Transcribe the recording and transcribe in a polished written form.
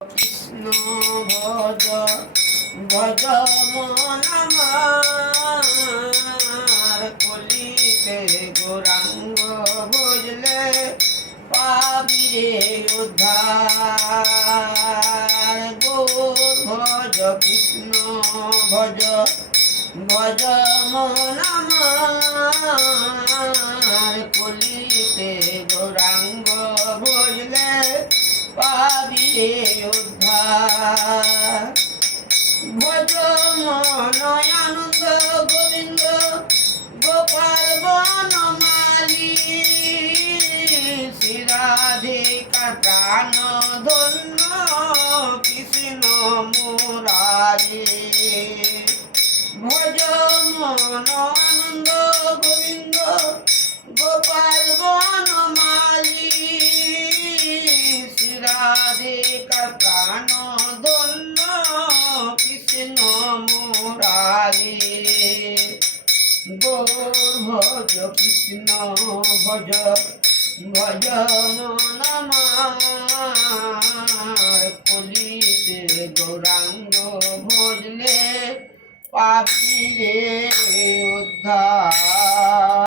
কৃষ্ণ ভজ ভজ মন আমার কলিতে গৌরাঙ্গ বুঝলে পাবি রে উদ্ধার। গৌর ভজ কৃষ্ণ ভজ ভজ মন আমার কলিতে গৌরাঙ্গ বুঝলে পাবি রে উদ্ধার। ভজ মন আনন্দ গোবিন্দ গোপাল বনমালী শ্রীরাধিকার প্রাণ ধন্য কৃষ্ণ মুরারি। ভজ মন আনন্দ গোবিন্দ গোপাল বনমালী শ্রীরাধিকার প্রাণ ধন্য কৃষ্ণ মুরারি। গৌর ভজ কৃষ্ণ ভজ ভজ মন আমার কলিতে গৌরাঙ্গ ভজলে পাবি রে উদ্ধার।